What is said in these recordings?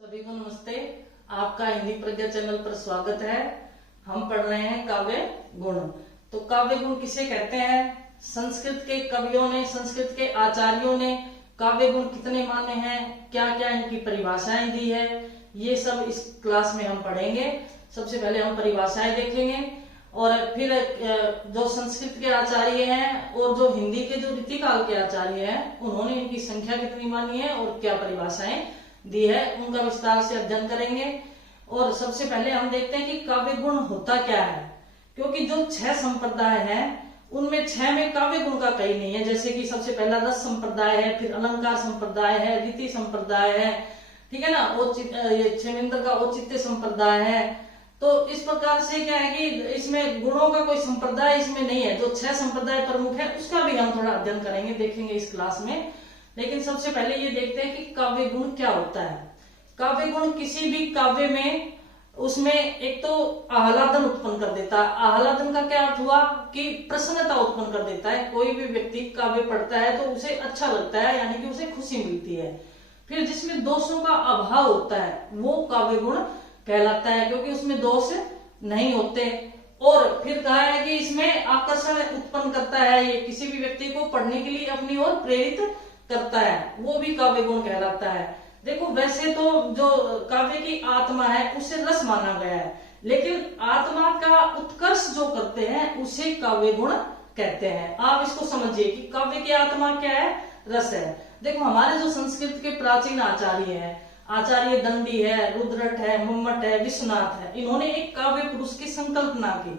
सभी को नमस्ते। आपका हिंदी प्रज्ञा चैनल पर स्वागत है। हम पढ़ रहे हैं काव्य गुण। तो काव्य गुण किसे कहते हैं? संस्कृत के कवियों ने, संस्कृत के आचार्यों ने काव्य गुण कितने माने हैं, क्या क्या इनकी परिभाषाएं दी है, ये सब इस क्लास में हम पढ़ेंगे। सबसे पहले हम परिभाषाएं देखेंगे और फिर जो संस्कृत के आचार्य हैं और जो हिंदी के जो रीतिकाल के आचार्य हैं उन्होंने इनकी संख्या कितनी मानी है और क्या परिभाषाएं दी है, उनका विस्तार से अध्ययन करेंगे। और सबसे पहले हम देखते हैं कि काव्य गुण होता क्या है, क्योंकि जो 6 संप्रदाय हैं उनमें 6 में काव्य गुण का कहीं नहीं है। जैसे कि सबसे पहला रस संप्रदाय है, फिर अलंकार संप्रदाय है, रीति संप्रदाय है, ठीक है ना, ये क्षेमेंद्र का औचित्य संप्रदाय है। तो इस प्रकार से क्या है कि इसमें गुणों का कोई संप्रदाय इसमें नहीं है। जो 6 संप्रदाय प्रमुख है उसका भी हम थोड़ा अध्ययन करेंगे, देखेंगे इस क्लास में। लेकिन सबसे पहले ये देखते हैं कि काव्य गुण क्या होता है। काव्य गुण किसी भी काव्य में उसमें एक तो आह्लादन उत्पन्न कर देता है। आह्लादन का क्या अर्थ हुआ कि प्रसन्नता उत्पन्न कर देता है। कोई भी व्यक्ति काव्य पढ़ता है तो उसे अच्छा लगता है, यानी कि उसे खुशी मिलती है। फिर जिसमें दोषों का अभाव होता है वो काव्य गुण कहलाता है, क्योंकि उसमें दोष नहीं होते। और फिर कहा है कि इसमें आकर्षण उत्पन्न करता है, ये किसी भी व्यक्ति को पढ़ने के लिए अपनी ओर प्रेरित करता है, वो भी काव्य गुण कहलाता है। देखो वैसे तो जो काव्य की आत्मा है उसे रस माना गया है, लेकिन आत्मा का उत्कर्ष जो करते हैं उसे काव्य गुण कहते हैं। आप इसको समझिए कि काव्य की आत्मा क्या है, रस है। देखो हमारे जो संस्कृत के प्राचीन आचार्य हैं, आचार्य दंडी है, रुद्रट है, मम्मट है, विश्वनाथ है, इन्होंने एक काव्य पुरुष की संकल्पना की।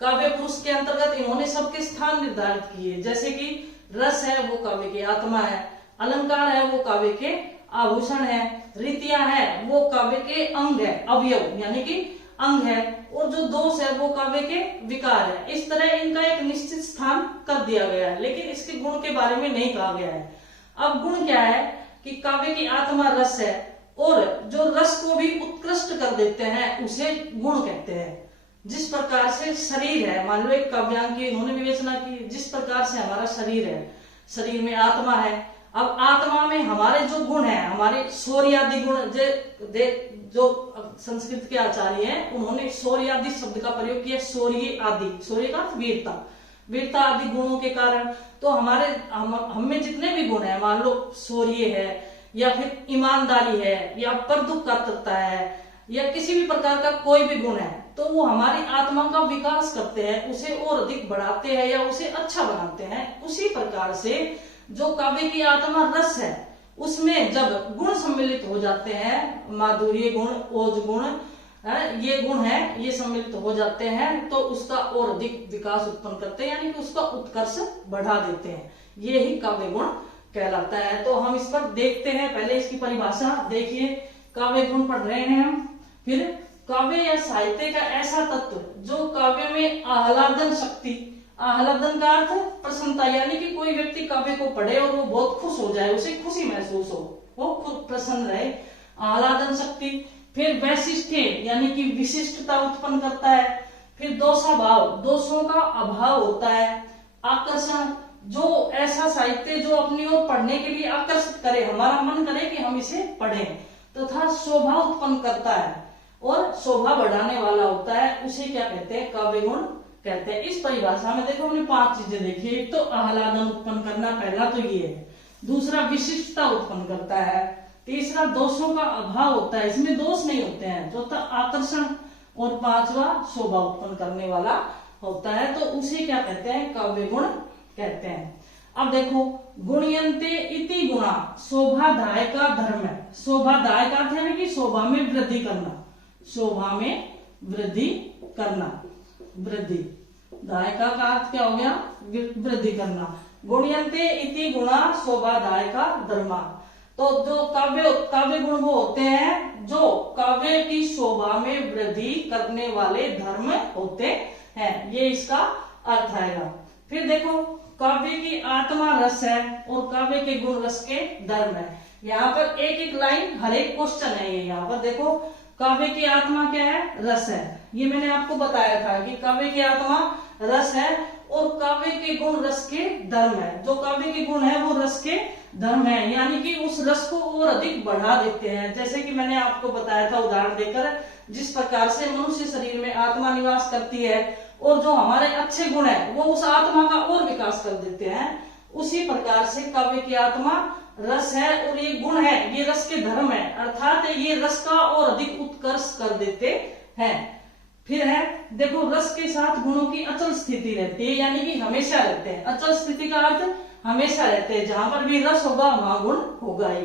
काव्य पुरुष के अंतर्गत इन्होंने सबके स्थान निर्धारित किए। जैसे कि रस है वो काव्य की आत्मा है, अलंकार है वो काव्य के आभूषण है, रीतियां है वो काव्य के अंग है, अवयव यानी कि अंग है, और जो दोष है वो काव्य के विकार है। इस तरह इनका एक निश्चित स्थान कर दिया गया है, लेकिन इसके गुण के बारे में नहीं कहा गया है। अब गुण क्या है कि काव्य की आत्मा रस है, और जो रस को भी उत्कृष्ट कर देते हैं उसे गुण कहते हैं। जिस प्रकार से शरीर है, मान लो एक काव्यांग की इन्होंने विवेचना की, जिस प्रकार से हमारा शरीर है, शरीर में आत्मा है। अब आत्मा में हमारे जो गुण है, हमारे शौर्यादि गुण, जो संस्कृत के आचार्य हैं उन्होंने शौर्यादि शब्द का प्रयोग किया। शौर्य आदि, शौर्य का वीरता, वीरता आदि गुणों के कारण तो हमारे हम में जितने भी गुण है, मान लो शौर्य है या फिर ईमानदारी है या परदुखता है या किसी भी प्रकार का कोई भी गुण है, तो वो हमारी आत्मा का विकास करते हैं, उसे और अधिक बढ़ाते हैं या उसे अच्छा बनाते हैं। उसी प्रकार से जो काव्य की आत्मा रस है उसमें जब गुण सम्मिलित हो जाते हैं, माधुर्य गुण, ओज गुण, ये गुण है, ये सम्मिलित हो जाते हैं तो उसका और अधिक विकास उत्पन्न करते हैं, यानी कि उसका उत्कर्ष बढ़ा देते हैं। ये ही काव्य गुण कहलाता है। तो हम इस पर देखते हैं, पहले इसकी परिभाषा देखिए। काव्य गुण पढ़ रहे हैं हम। फिर काव्य या साहित्य का ऐसा तत्व जो काव्य में आह्लादन शक्ति, आह्लादन का अर्थ प्रसन्नता, यानी कि कोई व्यक्ति काव्य को पढ़े और वो बहुत खुश हो जाए, उसे खुशी महसूस हो, वो खुद प्रसन्न रहे, आह्लादन शक्ति। फिर वैशिष्ट्य यानी कि विशिष्टता उत्पन्न करता है। फिर दोषाभाव, दोषों का अभाव होता है। आकर्षण, जो ऐसा साहित्य जो अपनी ओर पढ़ने के लिए आकर्षित करे, हमारा मन करे कि हम इसे पढ़ें, तथा तो शोभा उत्पन्न करता है और शोभा बढ़ाने वाला होता है, उसे क्या कहते हैं, काव्य गुण कहते हैं। इस परिभाषा में देखो हमने 5 चीजें देखी। एक तो आह्लादन उत्पन्न करना, पहला तो ये है। दूसरा विशिष्टता उत्पन्न करता है। तीसरा दोषों का अभाव होता है, इसमें दोष नहीं होते हैं। चौथा आकर्षण, और 5वां शोभा उत्पन्न करने वाला होता है, तो उसे क्या कहते हैं, काव्य गुण कहते हैं। अब देखो, गुणयन्ते इति गुणा शोभादायका धर्म है। शोभादायक अर्थ है कि शोभा में वृद्धि करना, शोभा में वृद्धि करना, वृद्धि, दायका का अर्थ क्या हो गया, वृद्धि करना। गुणयन्ते इति गुणा शोभादायका धर्मा, तो जो काव्य गुण वो होते हैं जो काव्य की शोभा में वृद्धि करने वाले धर्म होते हैं, ये इसका अर्थ आएगा। फिर देखो, काव्य की आत्मा रस है और काव्य के गुण रस के धर्म है। यहाँ पर एक एक लाइन, हर एक क्वेश्चन है ये। यहाँ पर देखो, काव्य की आत्मा क्या है, रस है। ये मैंने आपको बताया था कि काव्य की आत्मा रस है और काव्य के गुण रस के धर्म है। जो काव्य के गुण है वो रस के धर्म है, यानी कि उस रस को और अधिक बढ़ा देते हैं। जैसे कि मैंने आपको बताया था उदाहरण देकर, जिस प्रकार से मनुष्य शरीर में आत्मा निवास करती है और जो हमारे अच्छे गुण है वो उस आत्मा का और विकास कर देते हैं, उसी प्रकार से काव्य की आत्मा रस है और ये गुण है, ये रस के धर्म है, अर्थात ये रस का और अधिक उत्कर्ष कर देते हैं। फिर है देखो, रस के साथ गुणों की अचल स्थिति रहती है, यानी कि हमेशा रहते हैं। अचल स्थिति का अर्थ हमेशा रहते हैं, जहां पर भी रस होगा वहां गुण होगा ही,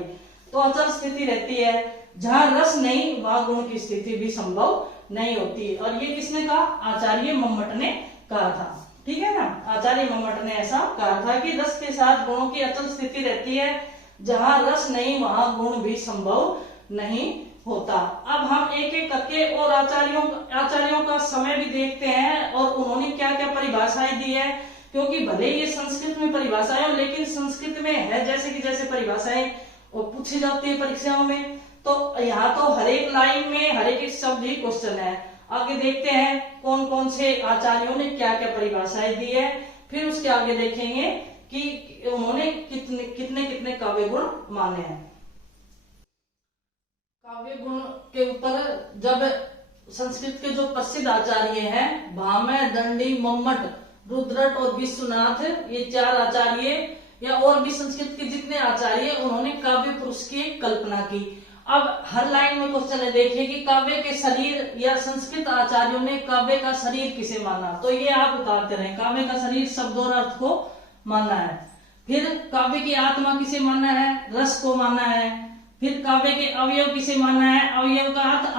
तो अचल स्थिति रहती है। जहां रस नहीं वहां गुण की स्थिति भी संभव नहीं होती। और ये किसने कहा? आचार्य मम्मट ने कहा था, ठीक है ना। आचार्य मम्मट ने ऐसा कहा था कि रस के साथ गुणों की अचल स्थिति रहती है, जहां रस नहीं वहां गुण भी संभव नहीं होता। अब हम एक एक करके और आचार्यों का समय भी देखते हैं और उन्होंने क्या क्या परिभाषाएं दी है, क्योंकि भले ये संस्कृत में परिभाषाएं हो, लेकिन संस्कृत में है जैसे कि जैसे परिभाषाएं पूछी जाती है परीक्षाओं में, तो यहाँ तो हर एक लाइन में हर एक शब्द ही क्वेश्चन है। आगे देखते हैं कौन कौन से आचार्यों ने क्या क्या परिभाषाएं दी है, फिर उसके आगे देखेंगे कि उन्होंने कितने कितने काव्य गुण माने हैं। काव्य गुण के ऊपर जब संस्कृत के जो प्रसिद्ध आचार्य हैं, भामह, दंडी, मम्मट, रुद्रट और विश्वनाथ, ये चार आचार्य या और भी संस्कृत के जितने आचार्य, उन्होंने काव्य पुरुष की कल्पना की। अब हर लाइन में क्वेश्चन है, देखिए कि काव्य के शरीर या संस्कृत आचार्यों ने काव्य का शरीर किसे माना, तो ये आप उतारते रहे। काव्य का शरीर शब्द और अर्थ को माना है। फिर काव्य की आत्मा किसे माना है? रस को माना है। फिर काव्य के अवयव किसे माना है? अवयव का अर्थ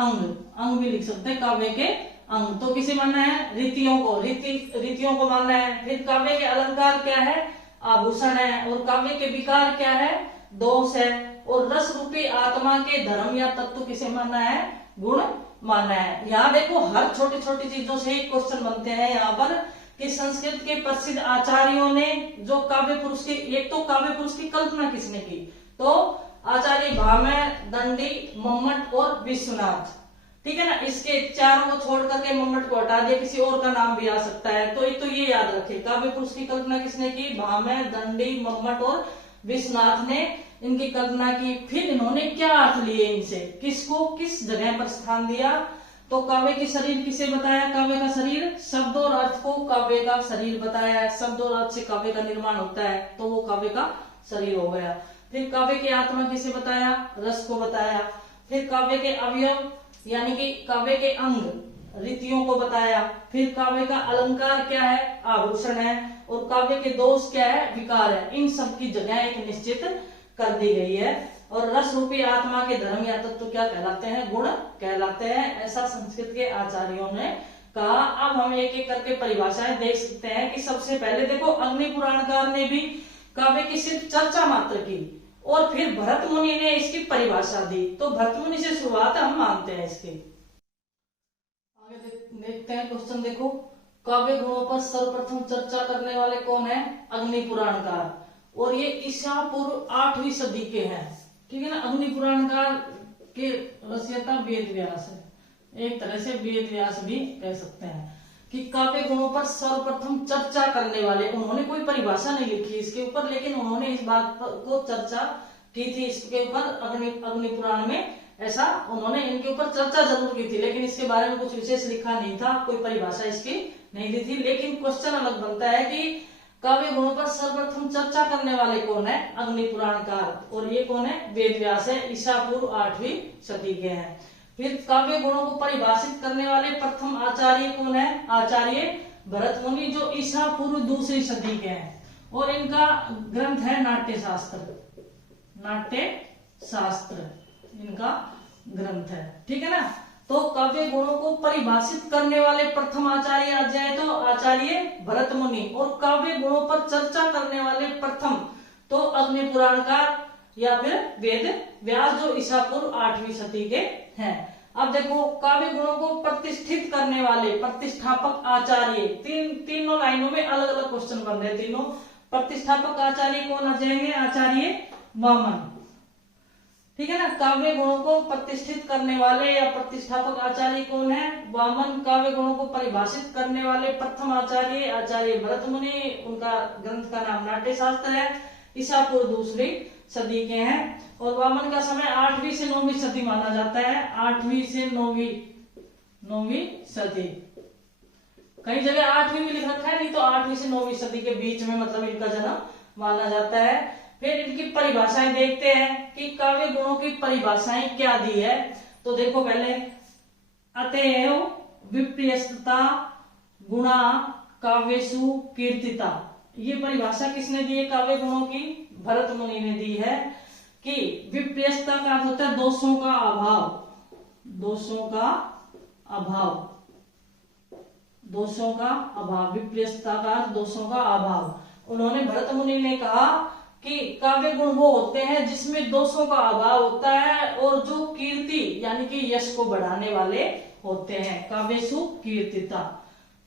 अंग भी लिख सकते हैं, काव्य के अंग। तो किसे मानना है? रीतियों को, रीतियों को मानना है। फिर काव्य के अलंकार क्या है? आभूषण है। और काव्य के विकार क्या है? दोष है। और रस रूपी आत्मा के धर्म या तत्व किसे मानना है? गुण मानना है। यहाँ देखो हर छोटी छोटी चीजों से ही क्वेश्चन बनते हैं यहाँ पर, कि संस्कृत के प्रसिद्ध आचार्यों ने जो काव्य पुरुष की, एक तो काव्य पुरुष की कल्पना किसने की, तो आचार्य भामह, दंडी, मम्मट और विश्वनाथ, ठीक है ना। इसके चारों को छोड़ करके मम्मट को हटा दिया, किसी और का नाम भी आ सकता है, तो ये याद रखे, काव्य पुरुष की कल्पना किसने की? भामह, दंडी, मम्मट और विश्वनाथ ने इनकी कल्पना की। फिर इन्होंने क्या अर्थ लिए इनसे, किसको किस जगह पर स्थान दिया, तो काव्य की शरीर किसे बताया? काव्य का शरीर शब्द और अर्थ को काव्य का शरीर बताया है। शब्द और अर्थ से काव्य का निर्माण होता है, तो वो काव्य का शरीर हो गया। फिर काव्य की आत्मा किसे बताया? रस को बताया। फिर काव्य के अवयव यानी कि काव्य के अंग, रीतियों को बताया। फिर काव्य का अलंकार क्या है? आभूषण है। और काव्य के दोष क्या है? विकार है। इन सब की जगह एक निश्चित कर दी गई है। और रस रूपी आत्मा के धर्म या तत्व क्या कहलाते हैं? गुण कहलाते हैं, ऐसा संस्कृत के आचार्यों ने कहा। अब हम एक एक करके परिभाषाएं देख सकते हैं कि सबसे पहले देखो, अग्नि पुराणकार ने भी काव्य की सिर्फ चर्चा मात्र की और फिर भरत मुनि ने इसकी परिभाषा दी। तो भरत मुनि से शुरुआत हम मानते हैं इसकी। आगे देखते हैं क्वेश्चन। देखो, काव्य गुणों पर सर्वप्रथम चर्चा करने वाले कौन है? अग्नि पुराणकार। और ये ईसा पूर्व 8वीं सदी के हैं, ठीक है ना। अग्नि पुराणकार के रचयिता वेद व्यास है, एक तरह से वेद व्यास भी कह सकते हैं। कि काव्य गुणों पर सर्वप्रथम चर्चा करने वाले, उन्होंने कोई परिभाषा नहीं लिखी इसके ऊपर, लेकिन उन्होंने इस बात को चर्चा की थी इसके ऊपर। अग्नि पुराण में ऐसा उन्होंने इनके ऊपर चर्चा जरूर की थी, लेकिन इसके बारे में कुछ विशेष लिखा नहीं था, कोई परिभाषा इसकी नहीं दी थी। लेकिन क्वेश्चन अलग बनता है कि काव्य गुणों पर सर्वप्रथम चर्चा करने वाले कौन है? अग्नि पुराणकार। और ये कौन है? वेद व्यास है, ईसा पूर्व 8वीं सदी के हैं। फिर काव्य गुणों को परिभाषित करने वाले प्रथम आचार्य कौन है? आचार्य भरत मुनि, जो ईसा पूर्व 2री सदी के हैं। और इनका ग्रंथ है नाट्य शास्त्र इनका ग्रंथ है, ठीक है ना। तो काव्य गुणों को परिभाषित करने वाले प्रथम आचार्य आ जाए तो आचार्य भरत मुनि, और काव्य गुणों पर चर्चा करने वाले प्रथम तो अग्नि पुराणकार या फिर वेद व्यास, जो ईसा पूर्व 8वीं सदी के हैं। अब देखो, काव्य गुणों को प्रतिष्ठित करने वाले प्रतिष्ठापक आचार्य, तीनों लाइनों में अलग अलग क्वेश्चन बन रहे हैं। तीनों प्रतिष्ठापक आचार्य कौन आ जाएंगे? आचार्य वामन, ठीक है ना। काव्य गुणों को प्रतिष्ठित करने वाले या प्रतिष्ठापक आचार्य कौन है? वामन। काव्य गुणों को परिभाषित करने वाले प्रथम आचार्य आचार्य भरत मुनि। उनका ग्रंथ का नाम नाट्य शास्त्र है। ईसा पूर्व दूसरी सदी के हैं और वामन का समय 8वीं से 9वीं सदी माना जाता है। 8वीं से 9वीं सदी, कई जगह 8वीं में लिख रखा है, नहीं तो 8वीं से 9वीं सदी के बीच में मतलब इनका जन्म माना जाता है। फिर इनकी परिभाषाएं देखते हैं कि काव्य गुणों की परिभाषाएं क्या दी है। तो देखो पहले, अतएव विपर्यस्तता गुणा काव्यसु कीर्तिता, ये परिभाषा किसने दी है काव्य गुणों की? भरत मुनि ने दी है कि विपर्यस्तता का अर्थ होता है दोषों का अभाव, दोषों का अभाव, दोषों का अभाव, विपर्यस्तता का अर्थ दोषों का अभाव। उन्होंने भरत मुनि ने कहा कि काव्य गुण वो होते हैं जिसमें दोषों का अभाव होता है और जो कीर्ति यानी कि यश को बढ़ाने वाले होते हैं। काव्यसु कीर्तिता,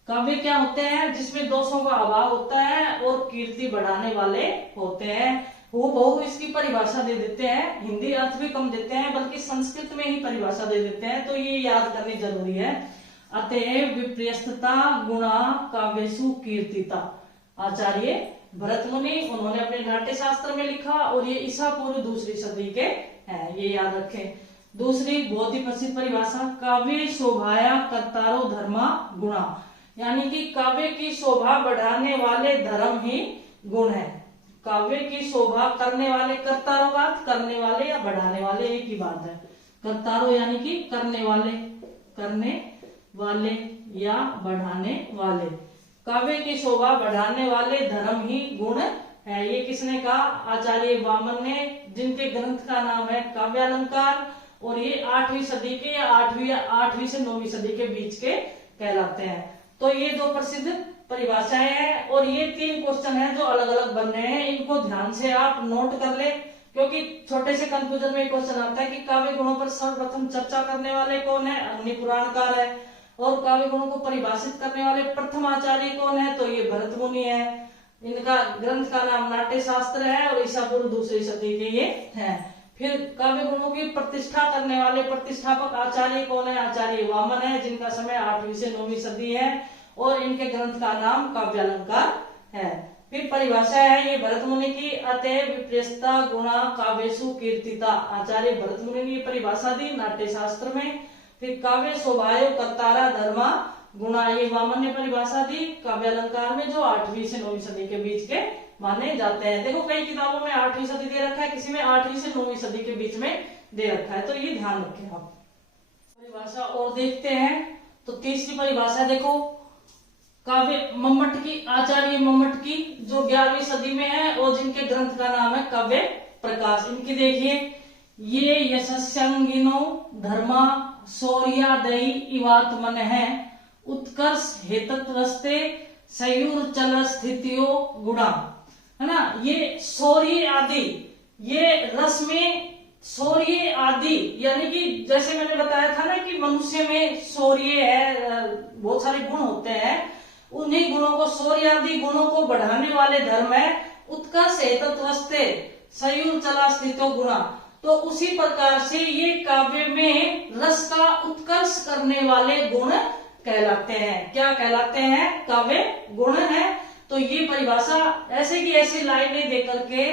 काव्य क्या होते हैं? जिसमें दोषों का अभाव होता है और कीर्ति बढ़ाने वाले होते हैं। वो बहु इसकी परिभाषा दे देते हैं, हिंदी अर्थ भी कम देते हैं बल्कि संस्कृत में ही परिभाषा दे देते हैं, तो ये याद करनी जरूरी है। अतएव विपर्यस्तता गुणा काव्यसु कीर्तिता, आचार्य भरत मुनि, उन्होंने अपने नाट्य शास्त्र में लिखा और ये ईसा पूर्व दूसरी सदी के हैं, ये याद रखें। दूसरी बहुत ही प्रसिद्ध परिभाषा, काव्य शोभाया कर्तारो धर्मा गुणा, यानी कि काव्य की शोभा बढ़ाने वाले धर्म ही गुण है। काव्य की शोभा करने वाले, कर्तारो का अर्थ करने वाले या बढ़ाने वाले, एक ही बात है। कर्तारो यानी कि करने वाले, करने वाले या बढ़ाने वाले, काव्य की शोभा बढ़ाने वाले धर्म ही गुण है। ये किसने कहा? आचार्य वामन ने, जिनके ग्रंथ का नाम है काव्यालंकार और ये 8वीं सदी के या 8वीं से 9वीं सदी के बीच के कहलाते हैं। तो ये दो प्रसिद्ध परिभाषाएं हैं और ये 3 क्वेश्चन हैं जो अलग अलग बन रहे हैं, इनको ध्यान से आप नोट कर ले, क्योंकि छोटे से कंफ्यूजन में क्वेश्चन आता है कि काव्य गुणों पर सर्वप्रथम चर्चा करने वाले कौन है? अग्नि पुराणकार है। और काव्य गुणों को परिभाषित करने वाले प्रथम आचार्य कौन है? तो ये भरत मुनि है। इनका ग्रंथ का नाम नाट्य शास्त्र है और ईसा पूर्व दूसरी सदी के ये हैं। फिर काव्य गुणों की प्रतिष्ठा करने वाले प्रतिष्ठापक आचार्य कौन है? आचार्य वामन है, जिनका समय 8वीं से 9वीं सदी है और इनके ग्रंथ का नाम काव्यालंकार है। फिर परिभाषा है ये भरत मुनि की, अतएव विपर्यस्तता गुणा काव्यसु कीर्तिता, आचार्य भरत मुनि ने ये परिभाषा दी नाट्य शास्त्र में। फिर काव्य शोभायो कर्तारा धर्मा गुणा, ये वामन ने परिभाषा दी काव्यालंकार में, जो 8वीं से 9वीं सदी के बीच के माने जाते हैं। देखो कई किताबों में 8वीं सदी दे रखा है, किसी में 8वीं से 9वीं सदी के बीच में दे रखा है, तो ये ध्यान रखें आप। परिभाषा और देखते हैं, तो तीसरी परिभाषा देखो, काव्य मम्मट की, आचार्य मम्मट की, जो 11वीं सदी में है और जिनके ग्रंथ का नाम है काव्य प्रकाश। इनकी देखिए, ये यशस्यांगिनो धर्मा शौर्यादयी इवात्मन है, उत्कर्ष हेतत्वस्ते सयूर चल स्थितियो गुणा, है ना। ये शौर्य आदि, ये रस में शौर्य आदि, यानी कि जैसे मैंने बताया था ना कि मनुष्य में शौर्य है, बहुत सारे गुण होते हैं, उन्हीं गुणों को, शौर्य आदि गुणों को बढ़ाने वाले धर्म है। उत्कर्ष हेतत्वस्ते सयूर चला स्थितियो गुणा, तो उसी प्रकार से ये काव्य में रस का उत्कर्ष करने वाले गुण कहलाते हैं। क्या कहलाते हैं? काव्य गुण है। तो ये परिभाषा ऐसे की ऐसी लाइनें दे करके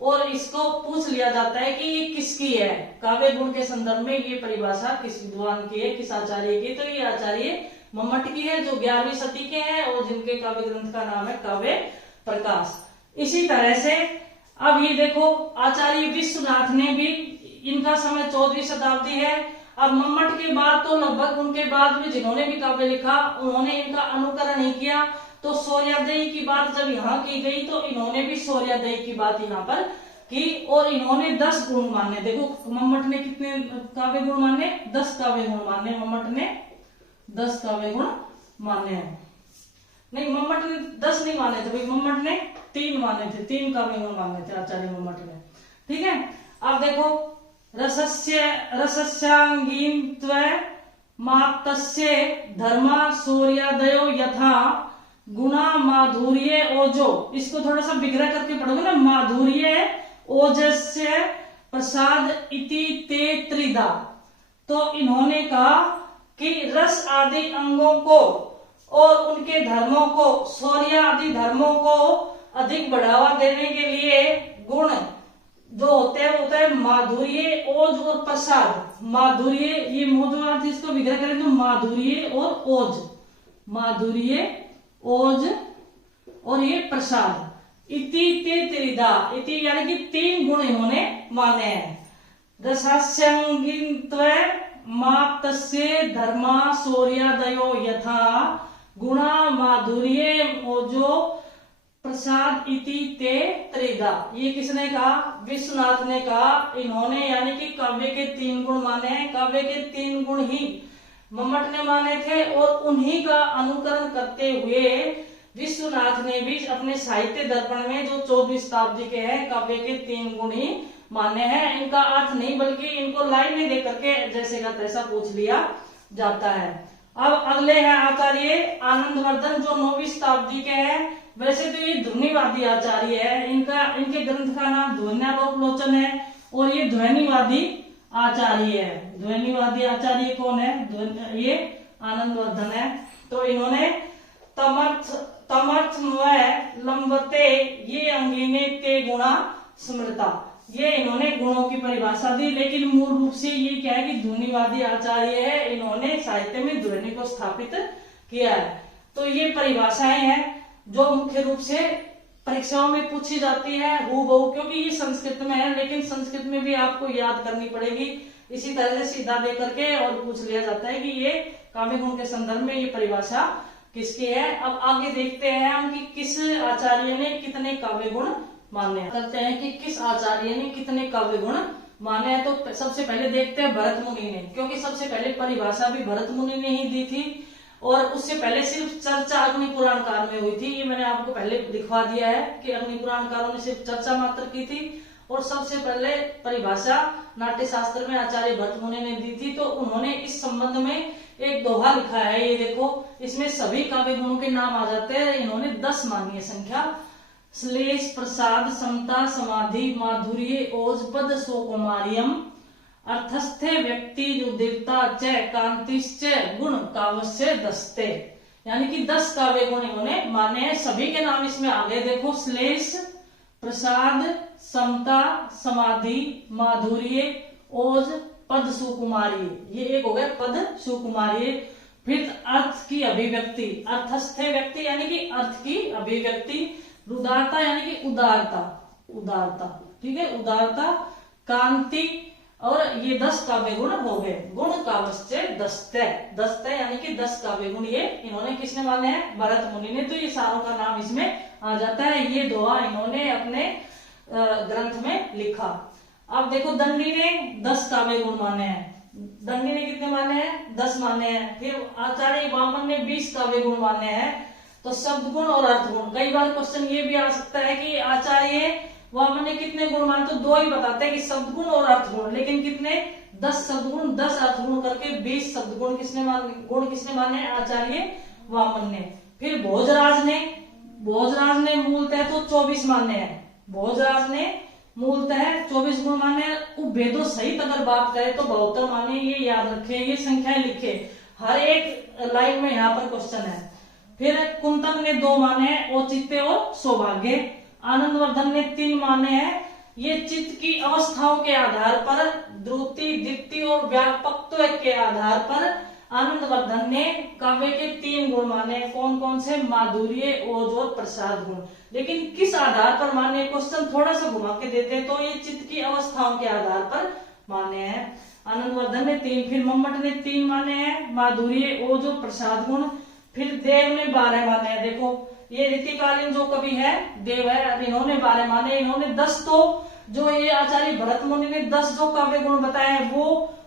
और इसको पूछ लिया जाता है कि ये किसकी है, काव्य गुण के संदर्भ में ये परिभाषा किस विद्वान की है, किस आचार्य की? तो ये आचार्य मम्मट की है, जो 11वीं सदी के हैं और जिनके काव्य ग्रंथ का नाम है काव्य प्रकाश। इसी तरह से अब ये देखो, आचार्य विश्वनाथ ने भी, इनका समय 14वीं शताब्दी है। अब मम्मट के बाद तो लगभग उनके बाद में जिन्होंने भी काव्य लिखा उन्होंने इनका अनुकरण नहीं किया, तो शौर्यादयी की बात जब यहाँ की गई तो इन्होंने भी शौर्यादयी की बात यहाँ पर की और इन्होंने 10 गुण माने। देखो मम्मट ने कितने काव्य गुण माने? 10 काव्य गुण माने मम्मट ने, 10 काव्य गुण माने हैं। नहीं, मम्मट ने 10 नहीं माने थे भाई, मम्मट ने 3 माने थे, 3 काव्य गुण माने थे आचार्य मम्मट ने। ठीक है, अब देखो, रसस्यांगीत्व मात्तस्य धर्मा शौर्यादयो यथा गुणा माधुर्य ओजो, इसको थोड़ा सा विग्रह करके पढ़ोगे ना, माधुर्य ओजस्य प्रसाद इति ते त्रिधा। तो इन्होंने कहा कि रस आदि अंगों को और उनके धर्मों को, शौर्य आदि धर्मों को अधिक बढ़ावा देने के लिए गुण जो होते हैं होता है माधुर्य, ओज और प्रसाद। माधुर्य, ये जो अर्थ इसको विग्रह करें तो माधुर्य और ओज, माधुर्य, ओज और ये प्रसाद। इति ते त्रिधा, इति यानी कि 3 गुण इन्होंने माने हैं। रसास्यंगित्व माप्तस्य धर्मा शौर्यादयो यथा गुणा माधुर्य ओजो प्रसाद इति ते त्रिधा। ये किसने कहा? विश्वनाथ ने कहा। इन्होंने यानी कि काव्य के 3 गुण माने हैं। काव्य के 3 गुण ही मम्मट ने माने थे और उन्हीं का अनुकरण करते हुए विश्वनाथ ने भी अपने साहित्य दर्पण में जो 14वीं शताब्दी के हैं काव्य के 3 गुण ही माने हैं। इनका अर्थ नहीं बल्कि इनको लाइन में देख करके जैसे का तैसा पूछ लिया जाता है। अब अगले हैं आचार्य आनंदवर्धन जो 9वीं शताब्दी के हैं। वैसे तो ये ध्वनिवादी आचार्य है। इनके ग्रंथ का नाम ध्वन्यालोकलोचन है और ये ध्वनिवादी आचार्य है। ध्वनिवादी आचार्य कौन है? ये आनंदवर्धन है। तो इन्होंने तमर्थ लंबते ये अंगिने ते गुणा स्मृता, ये इन्होंने गुणों की परिभाषा दी। लेकिन मूल रूप से ये क्या है कि ध्वनिवादी आचार्य है। इन्होंने साहित्य में ध्वनि को स्थापित किया है। तो ये परिभाषाएं हैं जो मुख्य रूप से परीक्षाओं में पूछी जाती है हूबहू, क्योंकि ये संस्कृत में है लेकिन संस्कृत में भी आपको याद करनी पड़ेगी। इसी तरह से सीधा दे करके और पूछ लिया जाता है कि ये काव्य गुण के संदर्भ में ये परिभाषा किसकी है। अब आगे देखते हैं हम कि किस आचार्य ने कितने काव्य गुण माने हैं। करते हैं कि किस आचार्य ने कितने काव्य गुण माने हैं। तो सबसे पहले देखते हैं भरत मुनि ने, क्योंकि सबसे पहले परिभाषा भी भरत मुनि ने ही दी थी और उससे पहले सिर्फ चर्चा अग्नि पुराण काल में हुई थी। ये मैंने आपको पहले दिखवा दिया है कि अग्नि पुराण कालों ने सिर्फ चर्चा मात्र की थी और सबसे पहले परिभाषा नाट्य शास्त्र में आचार्य भरत मुनि ने दी थी। तो उन्होंने इस संबंध में एक दोहा लिखा है। ये देखो, इसमें सभी काव्य गुणों के नाम आ जाते हैं। इन्होंने 10 मानी है संख्या। श्लेष, प्रसाद, समता, समाधि, माधुर्य, ओज, पद, सौकुमार्यम, अर्थस्थे व्यक्ति देवता च कांतिश्च गुण काव्यस्य दस्ते, यानी कि 10 काव्य गुण इन्होंने माने हैं। सभी के नाम इसमें आगे देखो, श्लेष, प्रसाद, समता, समाधि, माधुर्य, ओज, पद, सुकुमारी। ये एक हो गए पद सुकुमारी। फिर अर्थ की अभिव्यक्ति, अर्थस्थे व्यक्ति यानी कि अर्थ की अभिव्यक्ति, रुदारता यानी कि उदारता, उदारता, ठीक है, उदारता, कांति, और ये 10 काव्य गुण हो गए। गुण काव्यस्य दस्ते, दस्ते यानी कि 10 काव्य गुण ये इन्होंने किसने माने हैं? भरत मुनि ने। तो ये सारों का नाम इसमें आ जाता है। ये दोहा इन्होंने अपने ग्रंथ में लिखा। अब देखो, दंडी ने 10 काव्य गुण माने हैं। दंडी ने कितने माने हैं? 10 माने हैं। फिर आचार्य वामन ने 20 काव्य गुण माने हैं। तो शब्द गुण और अर्थ गुण, कई बार क्वेश्चन ये भी आ सकता है कि आचार्य वामन ने कितने गुण माने, तो 2 ही बताते हैं कि शब्द गुण और अर्थ गुण, लेकिन कितने? 10 शब्द गुण 10 अर्थ गुण करके 20 शब्द गुण किसने माने? आचार्य वामन ने। फिर भोजराज ने मूलतः तो 24 माने हैं। भोजराज ने मूलतः 24 गुण माने हैं। उपभेदों सहित अगर बात करें तो 72 माने। ये याद रखे, ये संख्याएं लिखे, हर एक लाइन में यहाँ पर क्वेश्चन है। फिर कुंतक ने 2 माने हैं, औचित्य और सौभाग्य। आनंदवर्धन ने 3 माने हैं। ये चित्त की अवस्थाओं के आधार पर, द्रुति, दीप्ति और व्यापकत्व के आधार पर आनंदवर्धन ने काव्य के 3 गुण माने। कौन कौन से? माधुर्य, ओज और प्रसाद गुण। लेकिन किस आधार पर माने? क्वेश्चन थोड़ा सा घुमा के देते हैं। तो ये चित्त की अवस्थाओं के आधार पर माने हैं। आनंदवर्धन ने 3, फिर मम्मट ने 3 माने हैं, माधुर्य, ओज और प्रसाद गुण। फिर देव ने 12 माने हैं। देखो, ये रीतिकालीन जो कवि है देव है, अब इन्होंने 12 माने। इन्होंने 10 तो जो ये आचार्य भरत मुनि ने 10 जो काव्य गुण बताए हैं वो,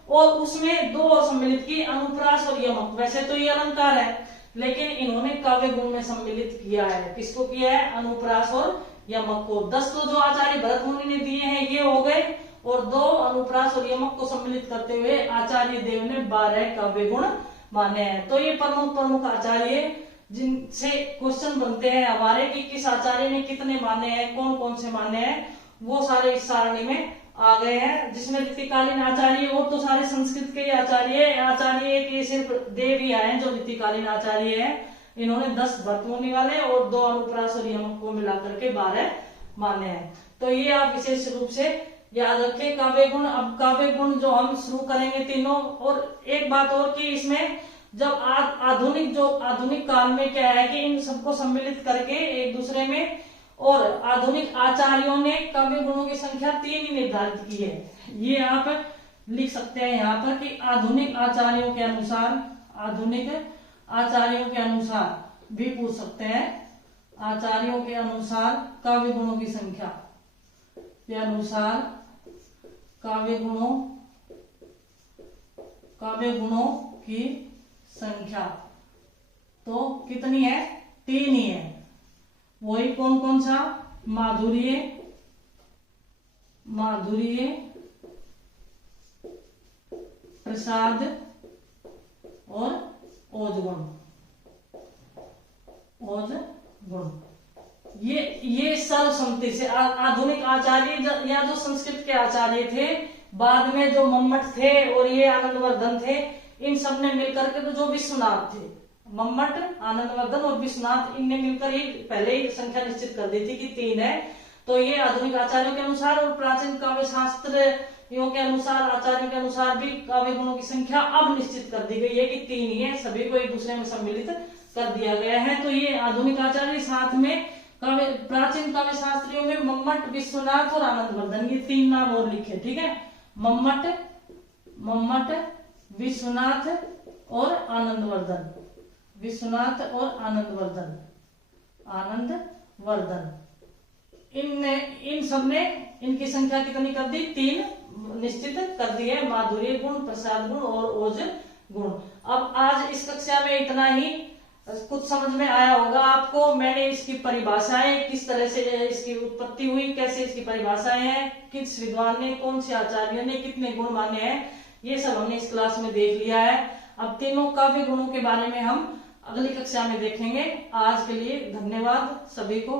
और उसमें 2 और सम्मिलित की, अनुप्रास और यमक। वैसे तो ये अलंकार है लेकिन इन्होंने काव्य गुण में सम्मिलित किया है। किसको किया है? अनुप्रास और यमक को। 10 तो जो आचार्य भरत मुनि ने दिए हैं ये हो गए, और 2 अनुप्रास और यमक को सम्मिलित करते हुए आचार्य देव ने 12 काव्य गुण माने हैं। तो ये प्रमुख आचार्य जिनसे क्वेश्चन बनते हैं हमारे कि किस आचार्य ने कितने माने हैं, कौन कौन से माने हैं, वो सारे इस सारणी में आ गए हैं, जिसमें ऋतुकालीन आचार्य और तो सारे संस्कृत के आचार्य के सिर्फ देव ही आए हैं जो ऋतुकालीन आचार्य हैं। इन्होंने 10 भर्तमुनि वाले और 2 अनुप्रास और यमक को मिलाकर के 12 माने हैं। तो ये आप विशेष रूप से याद रखें काव्य गुण। अब काव्य गुण जो हम शुरू करेंगे तीनों, और एक बात और कि इसमें जब आधुनिक काल में क्या है कि इन सबको सम्मिलित करके एक दूसरे में, और आधुनिक आचार्यों ने काव्य गुणों की संख्या 3 ही निर्धारित की है। ये आप लिख सकते हैं यहाँ पर कि आधुनिक आचार्यों के अनुसार भी पूछ सकते हैं। आचार्यों के अनुसार काव्य गुणों की संख्या के अनुसार काव्य गुणों की संख्या तो कितनी है? 3 ही है। वही कौन कौन सा? माधुर्य, प्रसाद और ओजगुण। ये सर्वसम्मति से आधुनिक आचार्य या जो संस्कृत के आचार्य थे, बाद में जो मम्मट थे और ये आनंदवर्धन थे, इन सब ने मिलकर के, तो जो विश्वनाथ थे, मम्मट, आनंदवर्धन और विश्वनाथ, इनने मिलकर ही पहले ही संख्या निश्चित कर दी थी कि 3 है। तो ये आधुनिक आचार्यों के अनुसार और प्राचीन काव्य शास्त्रियों के अनुसार, आचार्यों के अनुसार भी काव्य गुणों की संख्या अब निश्चित कर दी गई है कि 3 ही है। सभी को एक दूसरे में सम्मिलित कर दिया गया है। तो ये आधुनिक आचार्य, साथ में प्राचीन काव्य शास्त्रियों में मम्मट, विश्वनाथ और आनंदवर्धन, ये 3 नाम और लिखे। ठीक है, मम्मट, विश्वनाथ और आनंदवर्धन, इन सब ने इनकी संख्या कितनी कर दी? 3 निश्चित कर दी है। माधुर्य गुण, प्रसाद गुण और ओज गुण। अब आज इस कक्षा में इतना ही। कुछ समझ में आया होगा आपको। मैंने इसकी परिभाषाएं, किस तरह से इसकी उत्पत्ति हुई, कैसे इसकी परिभाषाएं हैं, किस विद्वान ने, कौन से आचार्य ने कितने गुण माने हैं, ये सब हमने इस क्लास में देख लिया है। अब तीनों काव्य गुणों के बारे में हम अगली कक्षा में देखेंगे। आज के लिए धन्यवाद सभी को।